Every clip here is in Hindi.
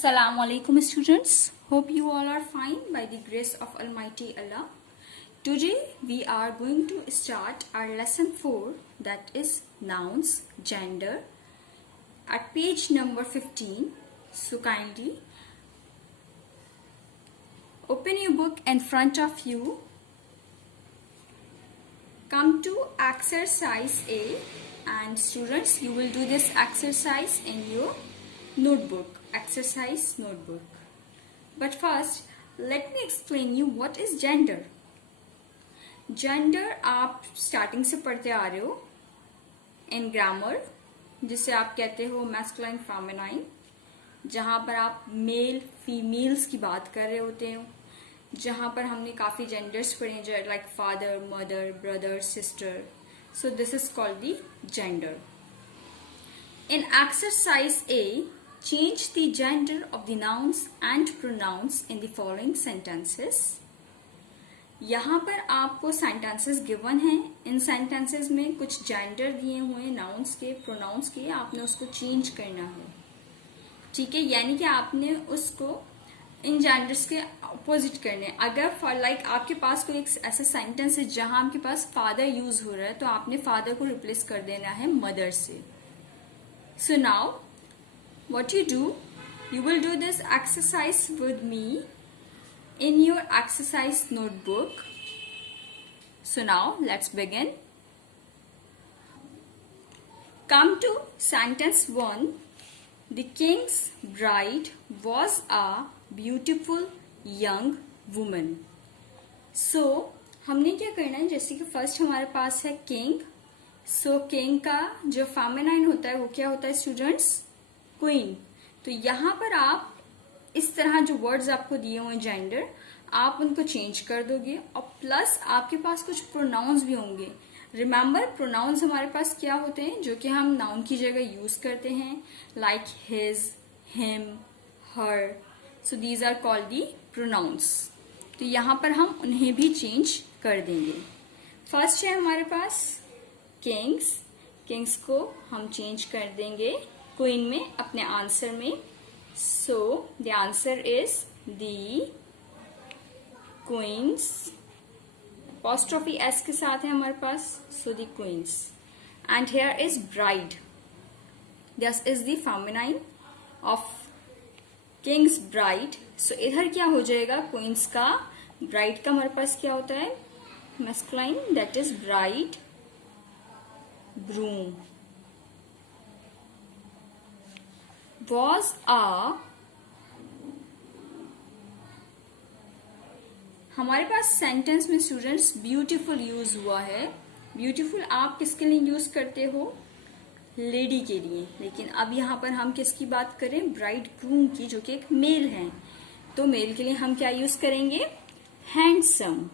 Assalamu alaikum students. Hope you all are fine by the grace of Almighty Allah. Today we are going to start our lesson 4, that is nouns, gender, at page number 15. So kindly open your book in front of you. Come to exercise A, and students, you will do this exercise in your notebook, exercise notebook. But first, let me explain you what is gender. Gender आप स्टार्टिंग से पढ़ते आ रहे हो इन ग्रामर, जिसे आप कहते हो मैस्कुलाइन फेमिनाइन, जहां पर आप मेल फीमेल्स की बात कर रहे होते हो, जहां पर हमने काफी जेंडर्स पढ़े हैं, like father, mother, brother, sister. So this is called the gender. In exercise A, change the gender of the nouns and pronouns in the following sentences. यहाँ पर आपको sentences given हैं. इन sentences में कुछ gender दिए हुए हैं, nouns के, pronouns के, आपने उसको change करना है. ठीक है, यानी कि आपने उसको इन genders के opposite करने. अगर for like आपके पास कोई एक ऐसा sentence है जहां आपके पास father use हो रहा है, तो आपने father को replace कर देना है mother से. So now, what you do, you will do this exercise with me in your exercise notebook. So now, let's begin. Come to sentence 1. The king's bride was a beautiful young woman. So, हमने क्या करना है, जैसे कि फर्स्ट हमारे पास है king. सो किंग का जो फेमिनाइन होता है वो क्या होता है स्टूडेंट्स? क्वीन. तो यहाँ पर आप इस तरह जो वर्ड्स आपको दिए हुए जेंडर, आप उनको चेंज कर दोगे, और प्लस आपके पास कुछ प्रोनाउंस भी होंगे. रिमेंबर, प्रोनाउंस हमारे पास क्या होते हैं जो कि हम नाउन की जगह यूज करते हैं, like his, him, her. So these are called the pronouns. तो यहाँ पर हम उन्हें भी चेंज कर देंगे. फर्स्ट है हमारे पास किंग्स. किंग्स को हम चेंज कर देंगे क्वीन में, अपने आंसर में. So the answer is the queens. Apostrophe S के साथ है हमारे पास. So the queens. And here is bride. This is the feminine of kings bride. So इधर क्या हो जाएगा, क्वींस का. ब्राइड का हमारे पास क्या होता है, masculine, that is bride broom. Was a, हमारे पास सेंटेंस में स्टूडेंट्स ब्यूटीफुल यूज हुआ है. ब्यूटीफुल आप किसके लिए यूज करते हो, लेडी के लिए. लेकिन अब यहाँ पर हम किसकी बात करें, ब्राइड ग्रूम की, जो कि एक मेल है. तो मेल के लिए हम क्या यूज करेंगे, handsome.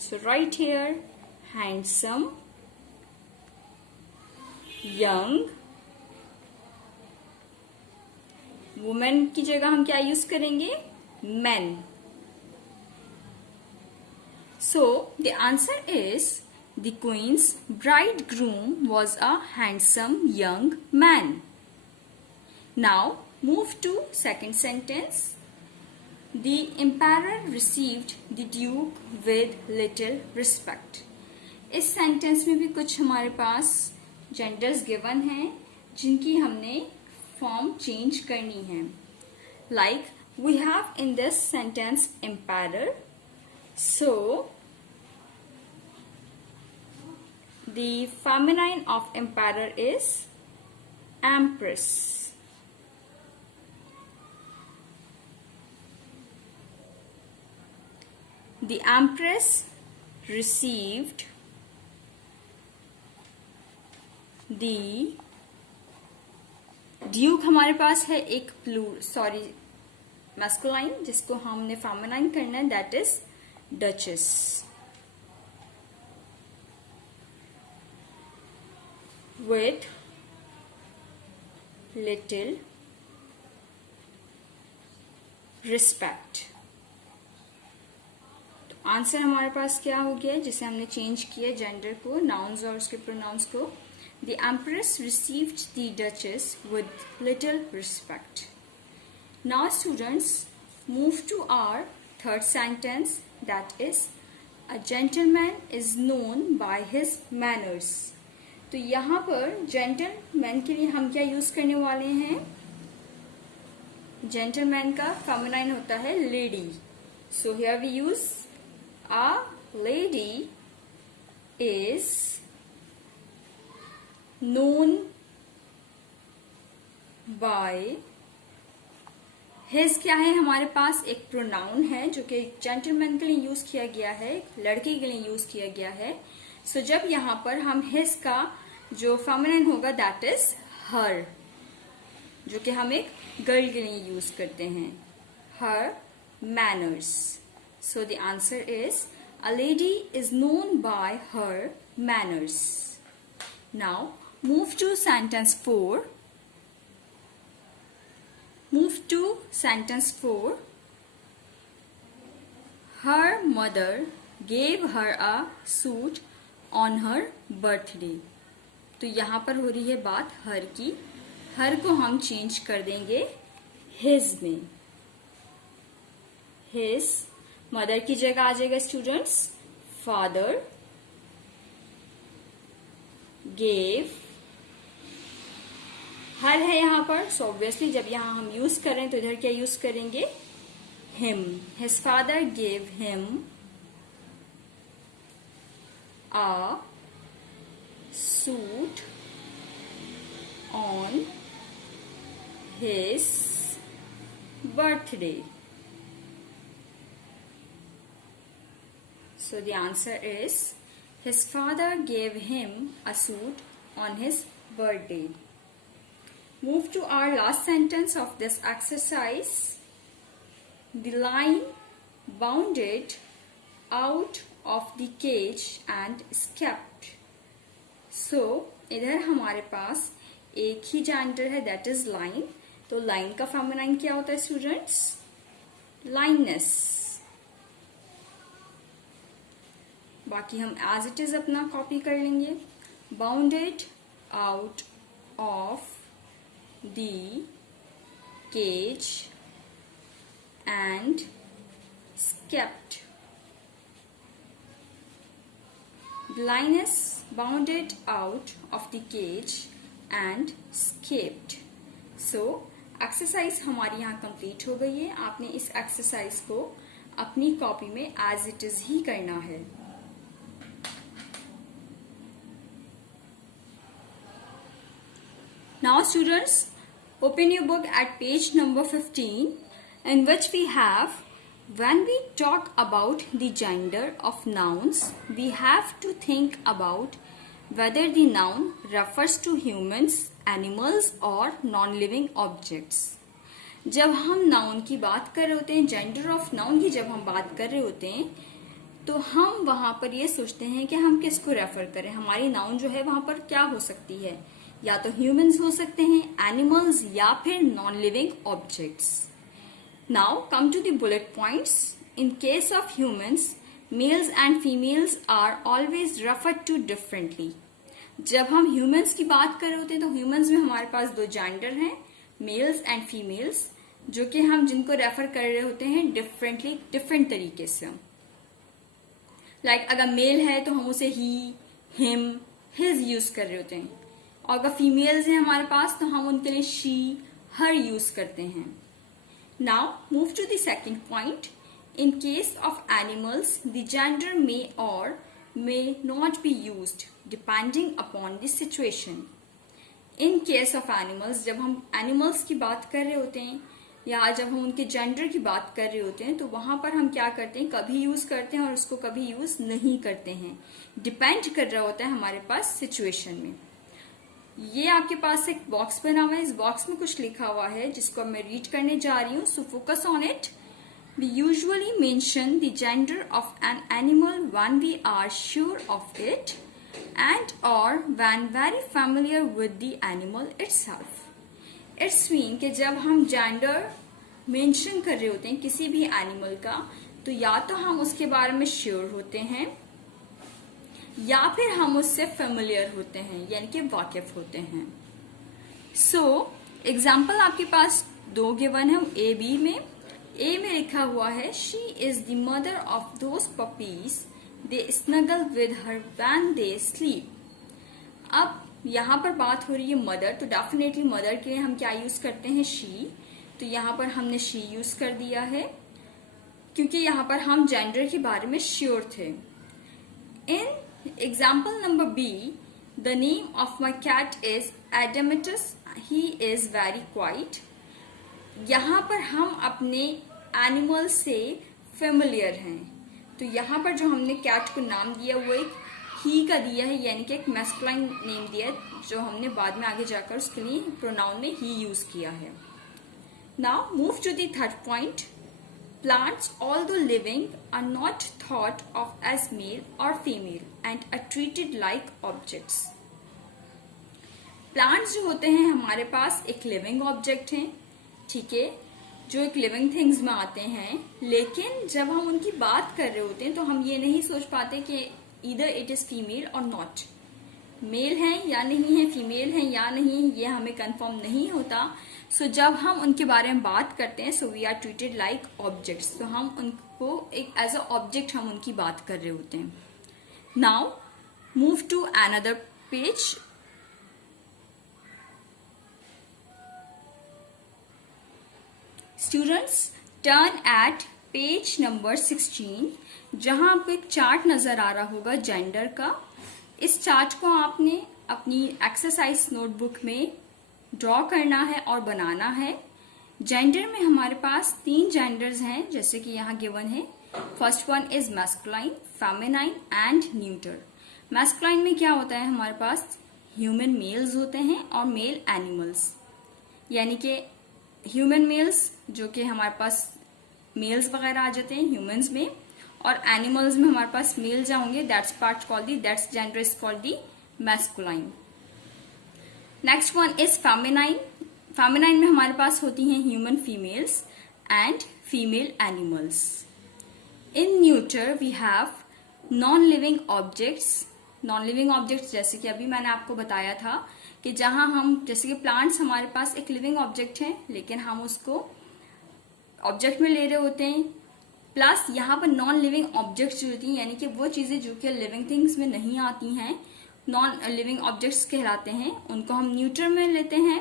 So right here handsome young women की जगह हम क्या यूज करेंगे, man. So the answer is the queen's bridegroom was a handsome young man. Now move to second sentence. The empire received the duke with little respect. इस सेंटेंस में भी कुछ हमारे पास जेंडर्स गिवन हैं जिनकी हमने फॉर्म चेंज करनी है. Like we have in this sentence empire. So the feminine of empire is empress. The empress received the duke हमारे पास है एक मैस्कुलाइन, जिसको हमने फेमिनाइन करना है, that is duchess. With little respect. तो आंसर हमारे पास क्या हो गया, जिसे हमने चेंज किया जेंडर को, नाउन्स और उसके प्रोनाउंस को. The Empress received the Duchess with little respect. Now students, move to our third sentence, that is, a gentleman is known by his manners. तो यहाँ पर जेंटलमैन के लिए हम क्या यूज करने वाले हैं? जेंटलमैन का फेमिनाइन होता है lady. So here we use a lady is known by his. क्या है हमारे पास? एक प्रोनाउन है जो कि जेंटलमैन के लिए यूज किया गया है, लड़की के लिए यूज किया गया है. सो जब यहाँ पर हम हिज का जो फेमिनिन होगा दैट इज हर, जो कि हम एक गर्ल के लिए यूज करते हैं. Her manners. So the answer is a lady is known by her manners. Now move to sentence 4. Move to sentence 4. Her mother gave her a suit on her birthday. तो यहाँ पर हो रही है बात हर की. हर को हम चेंज कर देंगे his में. His मदर की जगह आ जाएगा स्टूडेंट्स father. Gave हर है यहाँ पर, सो ऑब्वियसली जब यहाँ हम यूज कर रहे हैं तो इधर क्या यूज करेंगे? Him. His father gave him a suit on his birthday. So the answer is his father gave him a suit on his birthday. Move to our last sentence of this exercise. The lion bounded out of the cage and escaped. So, इधर हमारे पास एक ही जेंडर है that is lion. तो lion का फेमिनाइन क्या होता है स्टूडेंट्स? lioness. बाकी हम as it is अपना कॉपी कर लेंगे. Bounded out of the cage and escaped. The lioness bounded out of the cage and escaped. So, exercise हमारी यहाँ कंप्लीट हो गई है. आपने इस एक्सरसाइज को अपनी कॉपी में एज इट इज ही करना है. Now students, open your book at page number 15, in which we have, when we talk about the gender of nouns, we have to think about whether the noun refers to humans, animals or non-living objects. जब हम नाउन की बात कर रहे होते हैं, जेंडर ऑफ नाउन की जब हम बात कर रहे होते हैं, तो हम वहां पर ये सोचते हैं कि हम किसको रेफर करें. हमारी नाउन जो है वहां पर क्या हो सकती है? या तो ह्यूमंस हो सकते हैं, एनिमल्स या फिर non living objects. Now come to the bullet points. In case of humans, males and females are always referred to differently. जब हम ह्यूमंस की बात कर रहे होते हैं तो ह्यूमंस में हमारे पास दो जेंडर हैं, मेल्स एंड फीमेल्स, जो कि हम जिनको रेफर कर रहे होते हैं डिफरेंटली, डिफरेंट तरीके से. लाइक अगर मेल है तो हम उसे ही, हिम, हिज यूज कर रहे होते हैं. और अगर फीमेल्स हैं हमारे पास तो हम उनके लिए शी, हर यूज करते हैं. Now move to the second point. In case of animals the gender may or may not be used depending upon the situation. In case of animals, जब हम एनिमल्स की बात कर रहे होते हैं या जब हम उनके जेंडर की बात कर रहे होते हैं तो वहां पर हम क्या करते हैं? कभी यूज करते हैं और उसको कभी यूज नहीं करते हैं. डिपेंड कर रहा होता है हमारे पास सिचुएशन में. ये आपके पास एक बॉक्स बना हुआ है. इस बॉक्स में कुछ लिखा हुआ है जिसको मैं रीड करने जा रही हूँ. So focus on it. We usually mention the gender of an animal when we are sure of it and or when very familiar with the animal itself. It's mean कि जब हम जेंडर मेंशन कर रहे होते हैं किसी भी एनिमल का, तो या तो हम उसके बारे में श्योर होते हैं या फिर हम उससे फेमिलियर होते हैं, यानी कि वाकिफ होते हैं. सो एग्जाम्पल आपके पास दो गिवन है ए बी में। ए में लिखा हुआ है she is the mother of those puppies they snuggle with her when they sleep. अब यहाँ पर बात हो रही है मदर, तो डेफिनेटली मदर के लिए हम क्या यूज करते हैं, शी। तो यहाँ पर हमने शी यूज कर दिया है क्योंकि यहाँ पर हम जेंडर के बारे में श्योर थे। In example number B, the name of my cat is Ademetus, he is very quiet. यहाँ पर हम अपने एनिमल से फेमिलियर हैं, तो यहाँ पर जो हमने कैट को नाम दिया वो एक ही का दिया है, यानी कि एक मैस्कुलाइन नेम दिया है, जो हमने बाद में आगे जाकर उसके लिए प्रोनाउन में ही यूज किया है। Now move to the third point. Plants, although living, are not thought of as male or female and are treated like objects. Plants जो होते हैं हमारे पास एक लिविंग ऑब्जेक्ट हैं, ठीक है, जो एक लिविंग थिंग्स में आते हैं, लेकिन जब हम उनकी बात कर रहे होते हैं तो हम ये नहीं सोच पाते कि ईदर इट इज फीमेल और नॉट, मेल है या नहीं है, फीमेल है या नहीं, ये हमें कंफर्म नहीं होता। सो जब हम उनके बारे में बात करते हैं, so we are treated like objects, तो हम उनको एक एज अ ऑब्जेक्ट हम उनकी बात कर रहे होते हैं। Now move to another page. Students turn at page number 16, जहां आपको एक चार्ट नजर आ रहा होगा जेंडर का। इस चार्ट को आपने अपनी एक्सरसाइज नोटबुक में ड्रॉ करना है और बनाना है। जेंडर में हमारे पास 3 जेंडर्स हैं, जैसे कि यहाँ गिवन है। First one is masculine, feminine and neuter. Masculine में क्या होता है, हमारे पास ह्यूमन मेल्स होते हैं और मेल एनिमल्स, यानी कि ह्यूमन मेल्स जो कि हमारे पास मेल्स वगैरह आ जाते हैं ह्यूमंस में, और एनिमल्स में हमारे पास मेल्स होंगे, that's part called the, that's gender is called the masculine. Next one is feminine. Feminine में हमारे पास होती हैं human females and female animals. In neuter we have non living objects. Non living objects जैसे कि अभी मैंने आपको बताया था कि जहां हम, जैसे कि प्लांट्स हमारे पास एक लिविंग ऑब्जेक्ट है, लेकिन हम उसको ऑब्जेक्ट में ले रहे होते हैं। प्लस यहाँ पर नॉन लिविंग ऑब्जेक्ट्स जो होती हैं, यानी कि वो चीजें जो कि लिविंग थिंग्स में नहीं आती हैं, नॉन लिविंग ऑब्जेक्ट्स कहलाते हैं, उनको हम न्यूटर में लेते हैं।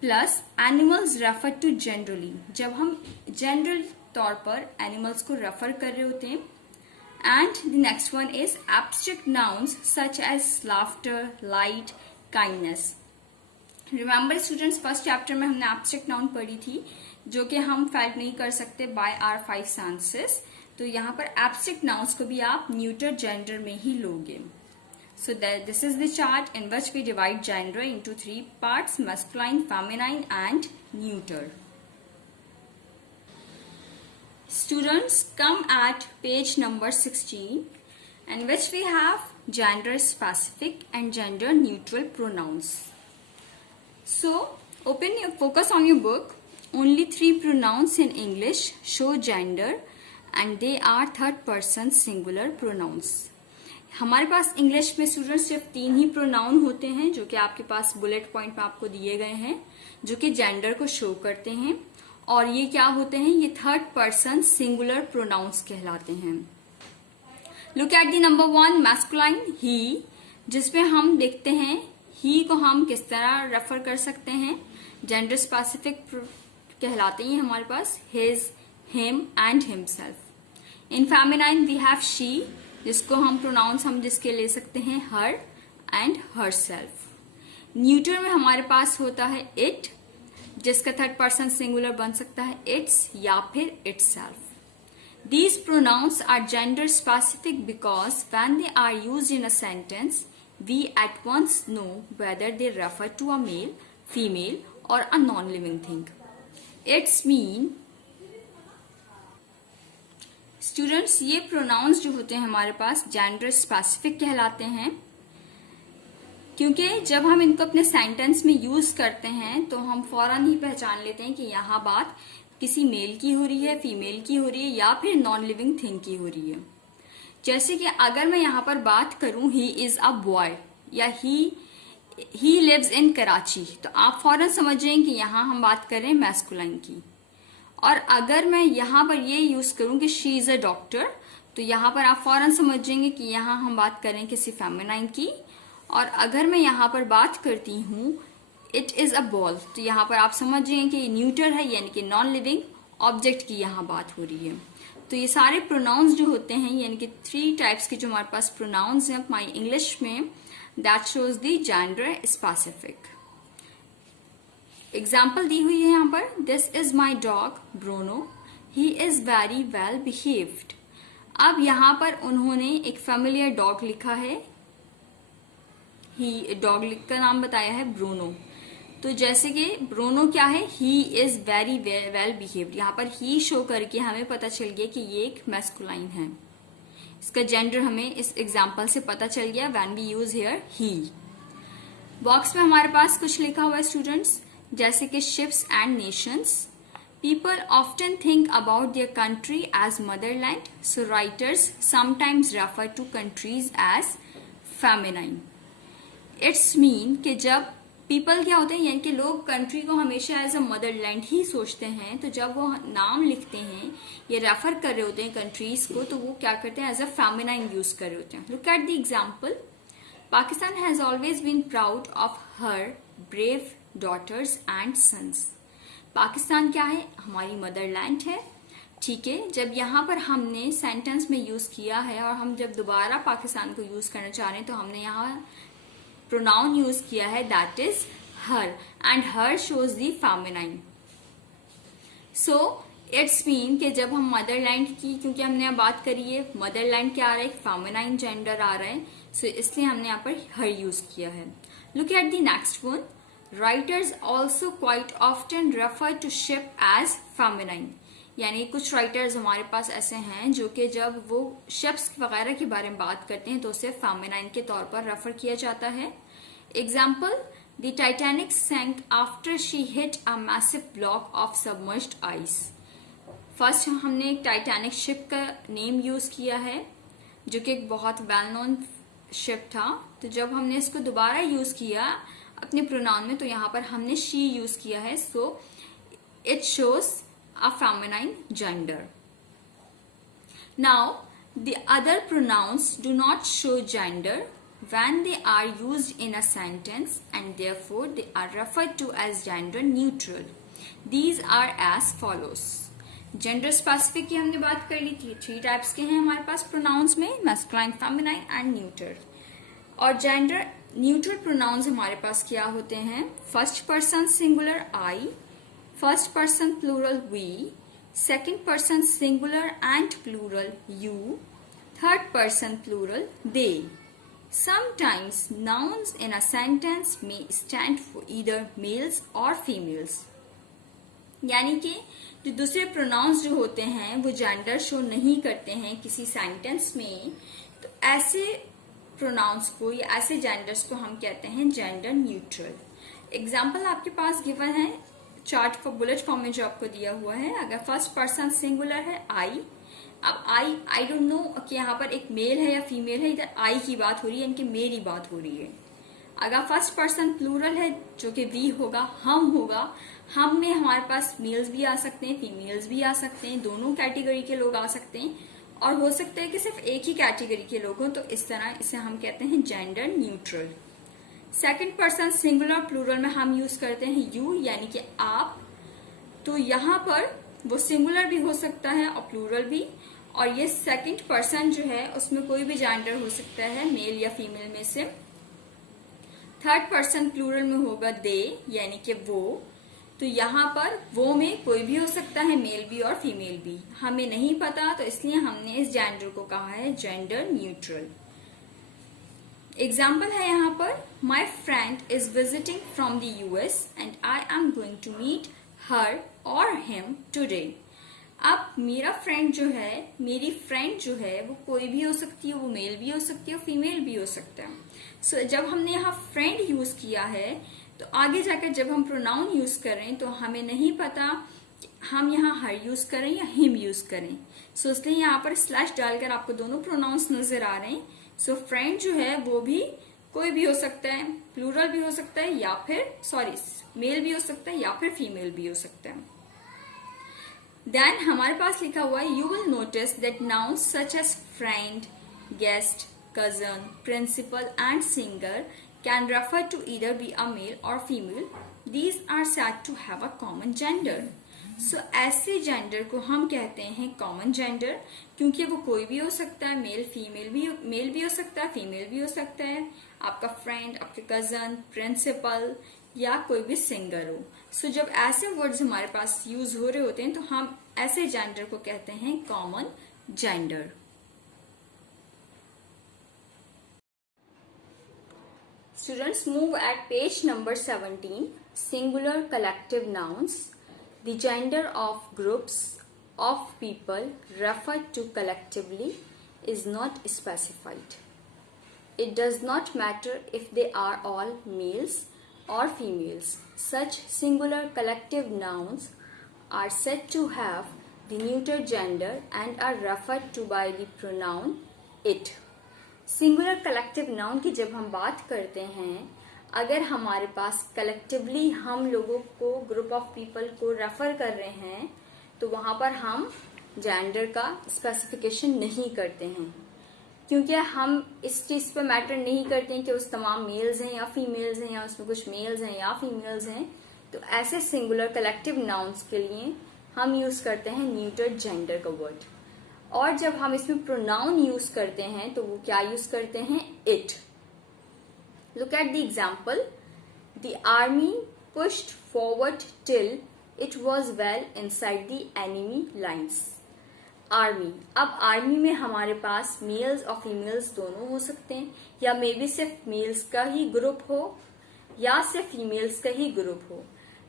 Plus animals refer to generally, जब हम जनरल तौर पर एनिमल्स को रेफर कर रहे होते हैं। And the next one is abstract nouns such as laughter, light, kindness. Remember students, first chapter में हमने एब्स्ट्रैक्ट नाउन पढ़ी थी, जो कि हम फेल्ट नहीं कर सकते बाय आवर 5 सेंसेस। तो यहाँ पर एब्स्ट्रैक्ट नाउन्स को भी आप न्यूटर जेंडर में ही लोगे। So this is the chart in which we divide gender into 3 parts: masculine, feminine and neuter. Students, come at page number 16, in which we have gender specific and gender neutral pronouns. So focus on your book. Only 3 pronouns in English show gender and they are third person singular pronouns. हमारे पास इंग्लिश में स्टूडेंट्स सिर्फ 3 ही प्रोनाउन होते हैं, जो कि आपके पास बुलेट पॉइंट में आपको दिए गए हैं, जो कि जेंडर को शो करते हैं। और ये क्या होते हैं, ये थर्ड पर्सन सिंगुलर प्रोनाउंस कहलाते हैं। Look at the number 1, masculine, he, जिसमें हम देखते हैं ही को हम किस तरह रेफर कर सकते हैं, जेंडर स्पेसिफिक कहलाते हैं हमारे पास, his, him and himself. In feminine we have she, जिसको हम प्रोनाउंस हम जिसके ले सकते हैं हर एंड हरसेल्फ। न्यूटर में हमारे पास होता है इट, जिसका थर्ड पर्सन सिंगुलर बन सकता है इट्स या फिर itself. These pronouns are gender specific because when they are used in a sentence, we at once know whether they refer to a male, female or a non-living thing. It's mean students, ये प्रोनाउंस जो होते हैं हमारे पास जेंडर स्पेसिफिक कहलाते हैं, क्योंकि जब हम इनको अपने सेंटेंस में यूज करते हैं तो हम फौरन ही पहचान लेते हैं कि यहाँ बात किसी मेल की हो रही है, फीमेल की हो रही है या फिर नॉन लिविंग थिंग की हो रही है। जैसे कि अगर मैं यहाँ पर बात करूं ही इज अ बॉय या ही ही लिव्स इन कराची, तो आप फौरन समझ जाएं कि यहाँ हम बात कर रहे हैं मैस्कुलाइन की। और अगर मैं यहाँ पर ये यूज करूं कि शी इज अ डॉक्टर, तो यहाँ पर आप फौरन समझ जाएंगे कि यहाँ हम बात करें किसी फेमिनाइन की। और अगर मैं यहाँ पर बात करती हूँ इट इज अ बॉल, तो यहाँ पर आप समझ जाएंगे कि न्यूटर है, यानी कि नॉन लिविंग ऑब्जेक्ट की यहाँ बात हो रही है। तो ये सारे प्रोनाउंस जो होते हैं, यानी कि 3 टाइप्स के जो हमारे पास प्रोनाउंस हैं माई इंग्लिश में, that shows the gender specific. Example दी हुई है यहाँ पर, this is my dog Bruno, he is very well behaved. अब यहाँ पर उन्होंने एक फेमिलियर डॉग लिखा है, ही डॉग लिखकर नाम बताया है ब्रोनो। तो जैसे कि ब्रोनो क्या है, ही इज वेरी वेल बिहेव्ड, यहाँ पर ही शो करके हमें पता चल गया कि ये एक मैस्कुलाइन है। इसका जेंडर हमें इस एग्जाम्पल से पता चल गया when we use here he. Box में हमारे पास कुछ लिखा हुआ है स्टूडेंट्स, जैसे कि ships and Nations. People often think about their country as motherland, so writers sometimes refer to countries as feminine. It's mean कि जब people क्या होते हैं, यानी कि लोग कंट्री को हमेशा एज अ मदरलैंड ही सोचते हैं, तो जब वो नाम लिखते हैं या रेफर कर रहे होते हैं कंट्रीज को, तो वो क्या करते हैं, एज अ फेमिनाइन यूज कर रहे होते हैं। Look at the example, Pakistan has always been proud of her brave daughters and sons. Pakistan क्या है, हमारी मदरलैंड है, ठीक है। जब यहाँ पर हमने सेंटेंस में यूज किया है और हम जब दोबारा पाकिस्तान को यूज करना चाह रहे हैं, तो हमने यहाँ प्रोनाउन यूज किया है that is her, and her shows the feminine. So it's mean कि जब हम मदरलैंड की, क्योंकि हमने यहाँ बात करी है मदरलैंड क्या आ रहा है, फेमिनाइन जेंडर आ रहा है, सो इसलिए हमने यहाँ पर हर यूज किया है। Look at the next one, Writers also quite often refer to ship as feminine, यानी कुछ राइटर्स हमारे पास ऐसे हैं जो कि जब वो शिप्स वगैरह के बारे में बात करते हैं तो उसे फेमिनाइन के तौर पर रेफर किया जाता है। Example, the Titanic sank after she hit a massive block of submerged ice. First हमने एक टाइटैनिक शिप का नेम यूज किया है जो कि एक बहुत वेल नोन शिप था, तो जब हमने इसको दोबारा यूज किया अपने प्रोनाउन में, तो यहाँ पर हमने शी यूज किया है, so it shows a feminine gender. Now the other pronouns do not show gender when they are used in a sentence and therefore they are referred to as gender neutral. These are as follows. Gender specific की हमने बात कर ली थी, 3 टाइप्स के हैं हमारे पास प्रोनाउंस में, मैस्कुलाइन, फेमिनाइन एंड न्यूटर। और जेंडर न्यूट्रल प्रोनाउंस हमारे पास क्या होते हैं, first person singular I, first person plural we, second person singular and plural you, third person plural they. Sometimes nouns in a sentence may stand for either males or females. यानी कि जो दूसरे प्रोनाउंस जो होते हैं वो जेंडर शो नहीं करते हैं किसी सेंटेंस में, तो ऐसे प्रोनाउंस को या ऐसे जेंडर्स को हम कहते हैं जेंडर न्यूट्रल। एग्जाम्पल आपके पास गिवन है चार्ट फॉर बुलेट फॉर्म में जो आपको दिया हुआ है। अगर फर्स्ट पर्सन सिंगुलर है आई, अब आई डोंट नो कि यहाँ पर एक मेल है या फीमेल है, इधर आई की बात हो रही है, इनकी मेरी बात हो रही है। अगर फर्स्ट पर्सन प्लूरल है जो कि वी होगा, हम होगा, हम में हमारे पास मेल्स भी आ सकते हैं, फीमेल्स भी आ सकते हैं, दोनों कैटेगरी के लोग आ सकते हैं, और हो सकता है कि सिर्फ एक ही कैटेगरी के लोग हों, तो इस तरह इसे हम कहते हैं gender neutral. Second person singular plural में हम यूज करते हैं यू, यानी कि आप, तो यहाँ पर वो सिंगुलर भी हो सकता है और प्लूरल भी, और ये सेकंड पर्सन जो है उसमें कोई भी जेंडर हो सकता है मेल या फीमेल में से। थर्ड पर्सन प्लूरल में होगा दे, यानी कि वो, तो यहाँ पर वो में कोई भी हो सकता है, मेल भी और फीमेल भी, हमें नहीं पता, तो इसलिए हमने इस जेंडर को कहा है जेंडर न्यूट्रल। एग्जाम्पल है यहाँ पर, my friend is visiting from the US and I am going to meet her और हिम टुडे। अब मेरा फ्रेंड जो है, मेरी फ्रेंड जो है वो कोई भी हो सकती है, वो मेल भी हो सकती है, फीमेल भी हो सकता है। सो जब हमने यहाँ फ्रेंड यूज किया है, तो आगे जाकर जब हम प्रोनाउन यूज करें तो हमें नहीं पता कि हम यहाँ हर यूज करें या हिम यूज करें, सो इसलिए यहाँ पर स्लैश डालकर आपको दोनों प्रोनाउंस नजर आ रहे हैं। सो फ्रेंड जो है वो भी कोई भी हो सकता है, प्लूरल भी हो सकता है या फिर मेल भी हो सकता है या फिर फीमेल भी हो सकता है। देन हमारे पास लिखा हुआ है you will notice that nouns such as friend, guest, cousin, principal and singer can refer to either be a male or female. These are said to have a common gender. So ऐसे जेंडर को हम कहते हैं कॉमन जेंडर, क्योंकि वो कोई भी हो सकता है, मेल भी हो सकता है, फीमेल भी हो सकता है, आपका फ्रेंड, आपके कजन, प्रिंसिपल या कोई भी सिंगर हो। सो जब ऐसे वर्ड्स हमारे पास यूज हो रहे होते हैं तो हम ऐसे जेंडर को कहते हैं common gender. Students, move at page number 17. Singular collective nouns. The gender of groups of people referred to collectively is not specified. It does not matter if they are all males or females. Such singular collective nouns are said to have the neuter gender and are referred to by the pronoun it. Singular collective noun की जब हम बात करते हैं, अगर हमारे पास कलेक्टिवली हम लोगों को, ग्रुप ऑफ पीपल को रेफर कर रहे हैं, तो वहां पर हम जेंडर का स्पेसिफिकेशन नहीं करते हैं, क्योंकि हम इस चीज पे मैटर नहीं करते हैं कि उस तमाम मेल्स हैं या फीमेल्स हैं या उसमें कुछ मेल्स हैं या फीमेल्स हैं। तो ऐसे सिंगुलर कलेक्टिव नाउन्स के लिए हम यूज करते हैं न्यूटर जेंडर का वर्ड। और जब हम इसमें प्रोनाउन यूज करते हैं तो वो क्या यूज करते हैं? It. Look at the example, the army pushed forward till it was well inside the enemy lines. Army, अब आर्मी में हमारे पास मेल्स और फीमेल्स दोनों हो सकते हैं, या मे बी सिर्फ मेल्स का ही ग्रुप हो या सिर्फ फीमेल्स का ही ग्रुप हो।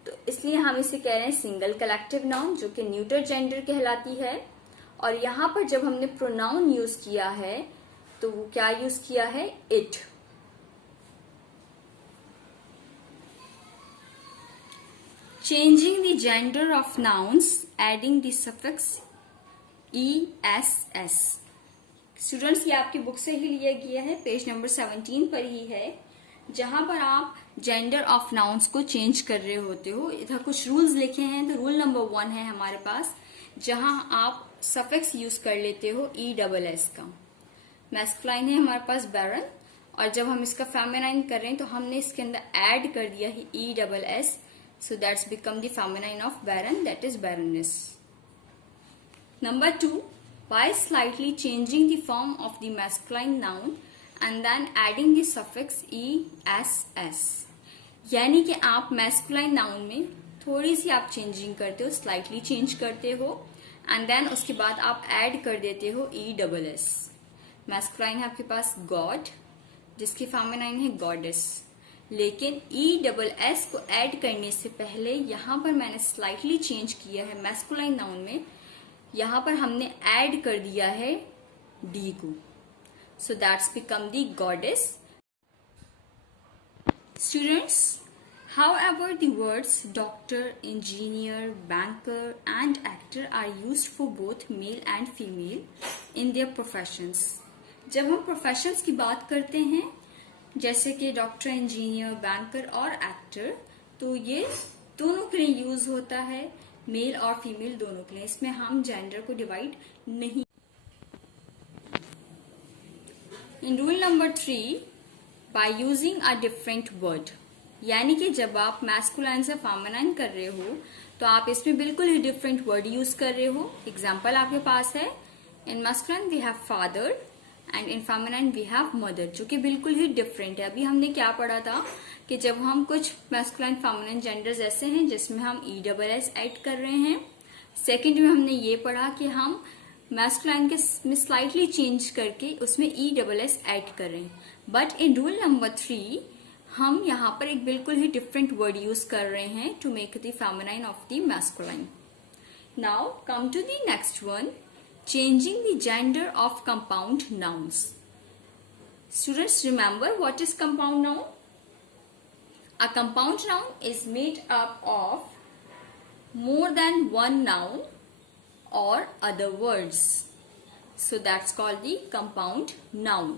तो इसलिए हम इसे कह रहे हैं सिंगल कलेक्टिव नाउन, जो कि न्यूटर जेंडर कहलाती है। और यहां पर जब हमने प्रोनाउन यूज किया है तो वो क्या यूज किया है? It. Changing the gender of nouns adding the suffix ESS। Students, ये आपकी बुक से ही लिया गया है, पेज नंबर 17 पर ही है, जहां पर आप जेंडर ऑफ नाउन्स को चेंज कर रहे होते हो। इधर कुछ रूल्स लिखे हैं, तो रूल नंबर 1 है हमारे पास, जहां आप सफिक्स यूज कर लेते हो ESS का। मैस्कुलाइन है हमारे पास बैरन, और जब हम इसका फेमिनाइन कर रहे हैं तो हमने इसके अंदर ऐड कर दिया है ESS, so that's become the feminine of baron, that is baroness. Number 2, by slightly changing the form of the masculine noun and then adding the suffix ESS। यानी कि आप मैस्कुलाइन नाउन में थोड़ी सी आप चेंजिंग करते हो, स्लाइटली चेंज करते हो, एंड देन उसके बाद आप ऐड कर देते हो ESS। मैस्कुलाइन है आपके पास गॉड, जिसकी फेमिनाइन है गॉडेस, लेकिन ESS को ऐड करने से पहले यहां पर मैंने स्लाइटली चेंज किया है मैस्कुलाइन नाउन में, यहां पर हमने ऐड कर दिया है D को, सो that's become the goddess. Students, however, the words doctor, engineer, banker and actor are used for both male and female in their professions। जब हम प्रोफेशंस की बात करते हैं, जैसे कि डॉक्टर, इंजीनियर, बैंकर और एक्टर, तो ये दोनों के लिए यूज होता है, मेल और फीमेल दोनों के लिए। इसमें हम जेंडर को डिवाइड नहीं। In rule number 3, by using a different word, यानी कि जब आप मैस्कुलाइन से फेमिनाइन कर रहे हो तो आप इसमें बिल्कुल ही डिफरेंट वर्ड यूज कर रहे हो। एग्जाम्पल आपके पास है, in masculine we have father and in feminine we have mother, जो कि बिल्कुल ही डिफरेंट है। अभी हमने क्या पढ़ा था कि जब हम कुछ मैस्कुलाइन फेमिनाइन जेंडर्स ऐसे हैं जिसमें हम ESS ऐड कर रहे हैं, सेकेंड में हमने ये पढ़ा कि हम मैस्कुलाइन के में स्लाइटली चेंज करके उसमें ESS ऐड कर रहे हैं। बट इन रूल नंबर 3 हम यहाँ पर एक बिल्कुल ही डिफरेंट वर्ड यूज कर रहे हैं to make the feminine of the masculine. Now come to the next one, changing the gender of compound nouns. Students, remember what is compound noun? A compound noun is made up of more than one noun or other words, so that's called the compound noun।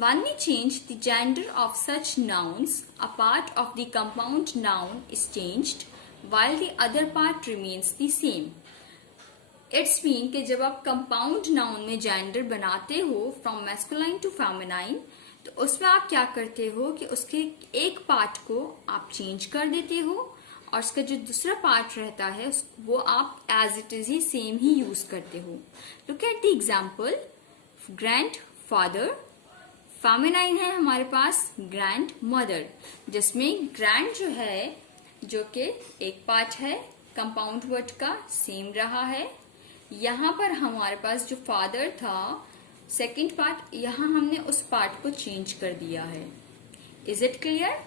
When we change the gender of such nouns, a part of the compound noun is changed while the other part remains the same. It's mean कि जब आप compound noun में gender बनाते हो from masculine to feminine, तो उसमें आप क्या करते हो कि उसके एक पार्ट को आप चेंज कर देते हो और उसका जो दूसरा पार्ट रहता है वो आप एज इट इज ही सेम ही यूज करते हो. Look at the example. Grand father, feminine है हमारे पास ग्रैंड मदर, जिसमें ग्रैंड जो है जो कि एक पार्ट है कंपाउंड वर्ड का सेम रहा है. यहाँ पर हमारे पास जो फादर था सेकेंड पार्ट, यहाँ हमने उस पार्ट को चेंज कर दिया है. Is it clear?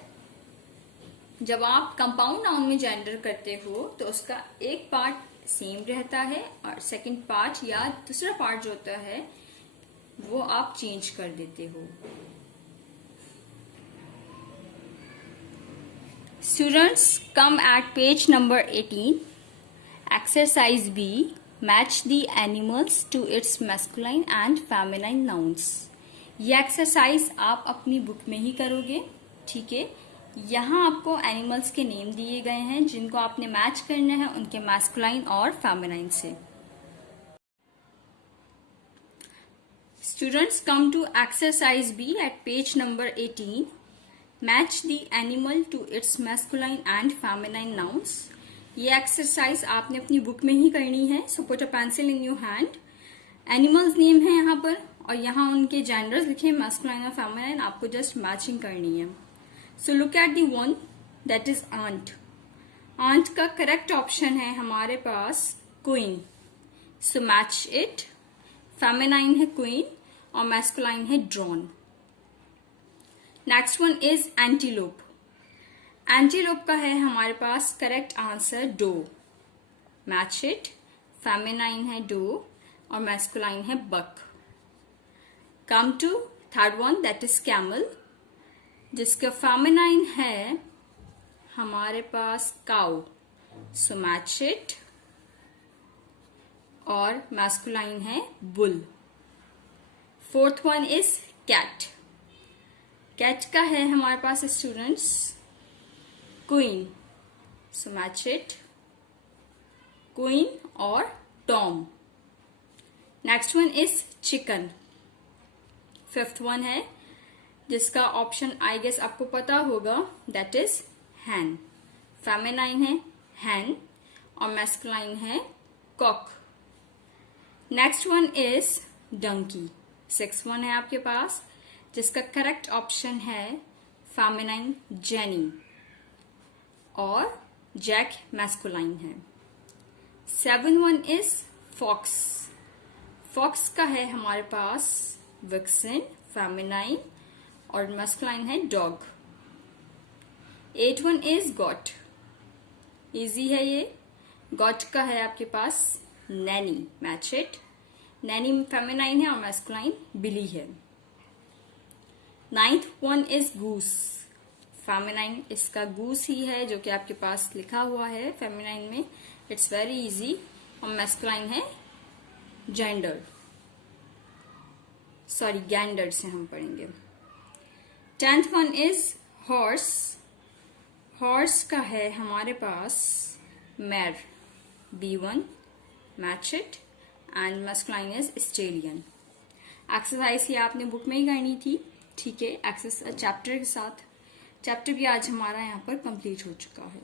जब आप कंपाउंड नाउन में जेंडर करते हो तो उसका एक पार्ट सेम रहता है और सेकेंड पार्ट या दूसरा पार्ट जो होता है वो आप चेंज कर देते हो. Students, come at page number 18. Exercise B. Match the animals to its masculine and feminine nouns. ये एक्सरसाइज आप अपनी बुक में ही करोगे. ठीक है, यहाँ आपको एनिमल्स के नेम दिए गए हैं जिनको आपने मैच करना है उनके मैस्कुलाइन और फेमिनाइन से. Students, come to exercise B at page number 18. Match the animal to its masculine and feminine nouns. ये एक्सरसाइज आपने अपनी बुक में ही करनी है. So put a pencil in your hand. Animals name है यहाँ पर और यहाँ उनके जेंडर्स लिखे मैस्कुलाइन और फेमिनाइन. आपको जस्ट मैचिंग करनी है. So look at the one that is aunt. Aunt का करेक्ट ऑप्शन है हमारे पास queen. So match it. Feminine है queen और masculine है drawn. Next one is antelope. Antelope का है हमारे पास correct answer doe. Match it. Feminine है doe और masculine है buck. Come to third one that is camel. जिसका फेमिनाइन है हमारे पास काउ. So match it. और मैस्कुलाइन है bull. Fourth one is cat. Cat का है हमारे पास students queen. So match it. Queen और tom. Next one is chicken. Fifth one है जिसका ऑप्शन आई गेस आपको पता होगा, दैट इज हैन. फेमिनाइन है हैन और मैस्कुलाइन है cock. Next one is donkey. Six one है आपके पास जिसका करेक्ट ऑप्शन है फेमिनाइन जेनी और जैक मैस्कुलाइन है. Seven one is fox. Fox का है हमारे पास विक्सन फेमिनाइन और मैस्कुलाइन है dog. 8 one is goat. Easy है ये. गॉट का है आपके पास nanny. Match it. Nanny feminine है और मैस्कुलाइन बिली है. 9th one is goose. Feminine इसका गूस ही है जो कि आपके पास लिखा हुआ है फेमिनाइन में. It's very easy. और मैस्कुलाइन है जेंडर. सॉरी गैंडर से हम पढ़ेंगे. 10th one is horse. Horse का है हमारे पास मैर. B1. Match it. And masculine is stallion. Exercise ये आपने बुक में ही करनी थी. ठीक है, एक्सरसाइज चैप्टर के साथ. चैप्टर भी आज हमारा यहाँ पर कंप्लीट हो चुका है.